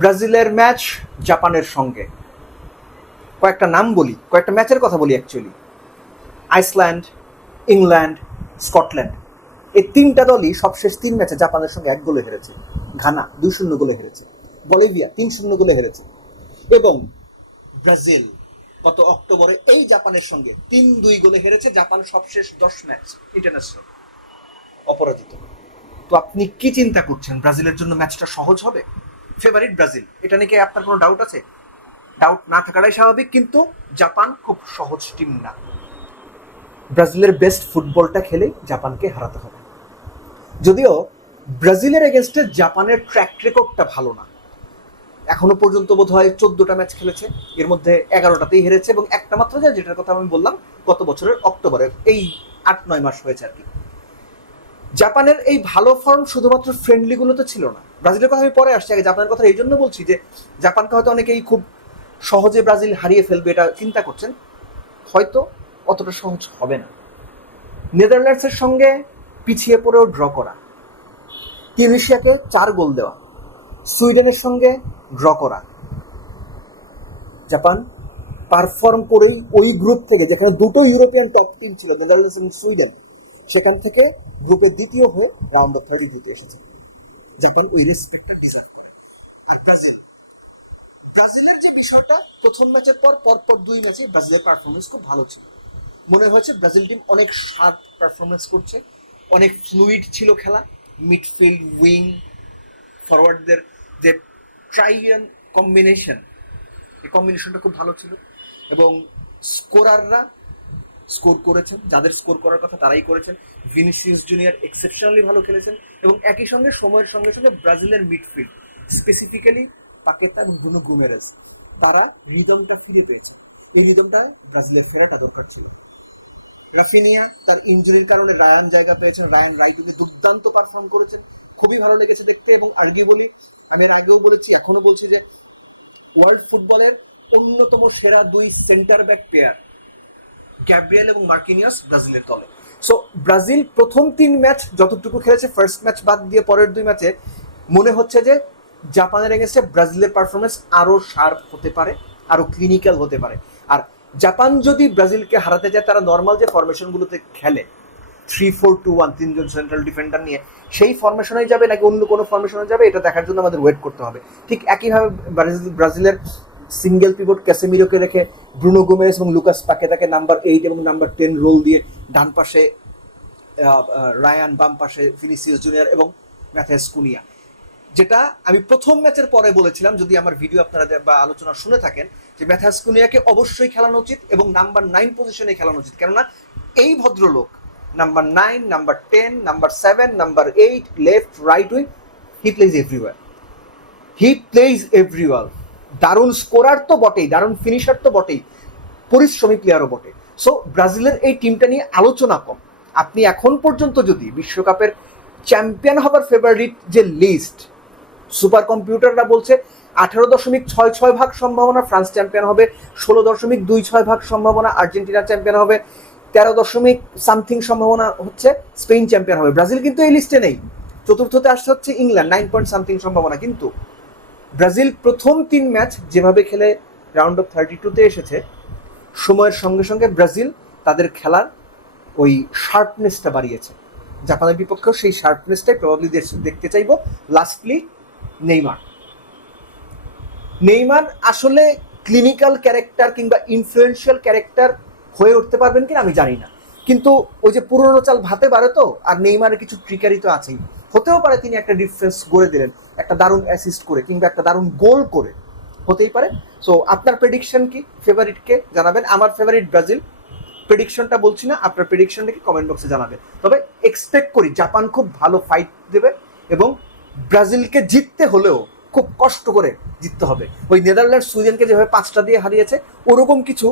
ব্রাজিলের ম্যাচ জাপানের সঙ্গে, কয়েকটা নাম বলি, কয়েকটা ম্যাচের কথা বলি অ্যাকচুয়ালি। আইসল্যান্ড, ইংল্যান্ড, স্কটল্যান্ড, এই তিনটা দলই সবশেষ 3 ম্যাচে জাপানের সঙ্গে 1 গোলে হেরেছে। ঘানা 2-0 গোলে হেরেছে, বলিভিয়া 3-0 গোলে হেরেছে, এবং ব্রাজিল গত অক্টোবরে এই জাপানের সঙ্গে 3-2 গোলে হেরেছে। জাপান সবশেষ 10 ম্যাচ ইন্টারন্যাশনাল অপরাজিত। তো আপনি কি চিন্তা করছেন, ব্রাজিলের জন্য ম্যাচটা সহজ হবে? ফেভারিট ব্রাজিল, এটা নিয়ে কি আপনার কোনো ডাউট আছে? ডাউট না থাকাটাই স্বাভাবিক, কিন্তু জাপান খুব সহজ টিম না। ব্রাজিলের বেস্ট ফুটবলটা খেলেই জাপানকে হারাতে হবে। যদিও ব্রাজিলের এগেনস্টে জাপানের ট্র্যাক রেকর্ডটা ভালো না। এখনো পর্যন্ত বোধ হয় 14টা ম্যাচ খেলেছে, এর মধ্যে 11টাতেই হেরেছে, এবং একটা মাত্র যায় যেটার কথা আমি বললাম গত বছরের অক্টোবরে, এই 8-9 মাস হয়েছে আর কি। জাপানের এই ভালো ফর্ম শুধুমাত্র ফ্রেন্ডলিগুলোতে ছিল না। ব্রাজিলের কথা আমি পরে আসছি, আগে জাপানের কথা এই জন্য বলছি যে জাপানকে হয়তো অনেকেই খুব সহজে ব্রাজিল হারিয়ে ফেলবে এটা চিন্তা করছেন, হয়তো অতটা সহজ হবে না। নেদারল্যান্ডসের সঙ্গে পিছিয়ে পড়েও ড্র করা, টিউনিশিয়াকে 4 গোল দেওয়া, সুইডেনের সঙ্গে ড্র করা, জাপান পারফর্ম করেই ওই গ্রুপ থেকে, যেখানে দুটো ইউরোপিয়ান টপ টিম ছিল, নেদারল্যান্ডস এবং সুইডেন, সেখান থেকে গ্রুপে দ্বিতীয় হয়ে রাউন্ড অফ 32 এসেছে। জাপান ওই রেসপেক্টটা ডিজার্ভ করে। আর ব্রাজিলের যে বিষয়টা, প্রথম ম্যাচের পর পরপর 2 ম্যাচে ব্রাজিলের পারফরমেন্স খুব ভালো ছিল। মনে হয়েছে ব্রাজিল টিম অনেক শার্প পারফরমেন্স করছে, অনেক ফ্লুইড ছিল খেলা। মিডফিল্ড, উইং, ফরওয়ার্ডদের যে ট্রাইয়ান কম্বিনেশন, এই কম্বিনেশনটা খুব ভালো ছিল, এবং স্কোরাররা স্কোর করেছেন, যাদের স্কোর করার কথা তারাই করেছেন। ভিনিসিয়াস জুনিয়র এক্সেপশনালি ভালো খেলেছেন, এবং একই সঙ্গে সময়ের সঙ্গে সঙ্গে ব্রাজিলের মিডফিল্ড, স্পেসিফিক্যালি পাকেতা এবং ব্রুনো গুমেরেস, তারা রিদমটা ফিরে পেয়েছে। এই রিদমটা ব্রাজিলের ফেরাটা দরকার ছিল। রাফিনিয়া তার ইনজুরির কারণে রায়ান জায়গা পেয়েছেন, রায়ান রাইট দুর্দান্ত পারফর্ম করেছেন, খুবই ভালো লেগেছে দেখতে। এবং আর্গুয়েবলি, আমি এর আগেও বলেছি, এখনো বলছি, যে ওয়ার্ল্ড ফুটবলের অন্যতম সেরা 2 সেন্টার ব্যাক পেয়ার গ্যাব্রিয়েল এবং মার্কিনিয়াস ব্রাজিলের দলে। সো ব্রাজিল প্রথম 3 ম্যাচ যতটুকু খেলেছে, ফার্স্ট ম্যাচ বাদ দিয়ে পরের 2 ম্যাচে মনে হচ্ছে যে জাপানের এগেনস্টে ব্রাজিলের পারফরমেন্স আরো শার্প হতে পারে, আরো ক্লিনিক্যাল হতে পারে। আর জাপান যদি ব্রাজিলকে হারাতে যায়, তারা নর্মাল যে ফরমেশনগুলোতে খেলে 3-4-2-1, 3জন সেন্ট্রাল ডিফেন্ডার নিয়ে, সেই ফরমেশনেই যাবে নাকি অন্য কোনো ফরমেশনে যাবে, এটা দেখার জন্য আমাদের ওয়েট করতে হবে। ঠিক একইভাবে ব্রাজিলের সিঙ্গেল পিভট ক্যাসেমিরোকে রেখে ব্রুনো গোমেরেস এবং লুকাস পাকেতাকে নাম্বার 8 এবং নাম্বার 10 রোল দিয়ে, ডান পাশে রায়ান, বাম পাশে ভিনিসিয়াস জুনিয়র এবং ম্যাথিয়াস কুনিয়া, যেটা আমি প্রথম ম্যাচের পরে বলেছিলাম, যদি আমার ভিডিও আপনারা বা আলোচনা শুনে থাকেন, যে ম্যাথিয়াস কুনিয়াকে অবশ্যই খেলানো উচিত এবং নাম্বার 9 পজিশনে খেলানো উচিত। কেননা এই ভদ্রলোক number 9, number 10, number 7, number 8, left right wing, he plays everywhere, he plays everywhere. দারুণ স্কোরার তো বটেই, দারুণ ফিনিশার তো বটেই, পরিশ্রমী প্লেয়ারও বটে। সো ব্রাজিলের এই টিমটা নিয়ে আলোচনা কম। আপনি এখন পর্যন্ত যদি বিশ্বকাপের চ্যাম্পিয়ন হবার ফেভারিট যে লিস্ট, সুপার কম্পিউটাররা বলছে 18.66% সম্ভাবনা ফ্রান্স চ্যাম্পিয়ন হবে, 16.26% সম্ভাবনা আর্জেন্টিনা চ্যাম্পিয়ন হবে, 13 সম্ভাবনা হচ্ছে স্পেন চ্যাম্পিয়ন হবে। ব্রাজিল কিন্তু এই লিস্টে নেই। চতুর্থতে আসতে হচ্ছে ইংল্যান্ড, 9 সম্ভাবনা। কিন্তু ব্রাজিল প্রথম 3 ম্যাচ যেভাবে খেলে রাউন্ড অফ 32-তে এসেছে, সময়ের সঙ্গে সঙ্গে ব্রাজিল তাদের খেলার ওই শার্পনেসটা বাড়িয়েছে। জাপানের বিপক্ষেও সেই শার্পনেসটাই প্রবাবলি দেখতে চাইব। লাস্টলি নেইমার আসলে ক্লিনিক্যাল ক্যারেক্টার কিংবা ইনফ্লুয়েন্সিয়াল ক্যারেক্টার হয়ে উঠতে পারবেন কিনা আমি জানি না, কিন্তু ওই যে পুরনো চাল ভাতে পারে তো, আর নেইমারের কিছু ট্রিকারি তো আছেই। হতেও পারে তিনি একটা ডিফেন্স গড়ে দিলেন, একটা দারুণ অ্যাসিস্ট করে কিংবা একটা দারুণ গোল করে, হতেই পারে। সো আপনার প্রেডিকশন কি, ফেভারিটকে জানাবেন। আমার ফেভারিট ব্রাজিল, প্রেডিকশনটা বলছি না, আপনার প্রেডিকশনটা কি কমেন্ট বক্সে জানাবেন। তবে এক্সপেক্ট করি জাপান খুব ভালো ফাইট দেবে, এবং ব্রাজিলকে জিততে হলেও খুব কষ্ট করে জিততে হবে। ওই নেদারল্যান্ড সুইডেনকে যেভাবে 5টা দিয়ে হারিয়েছে, ওরকম কিছু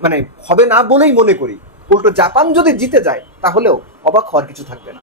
মানে হবে না বলেই মনে করি। উল্টো জাপান যদি জিতে যায়, তাহলেও অবাক হওয়ার কিছু থাকবে না।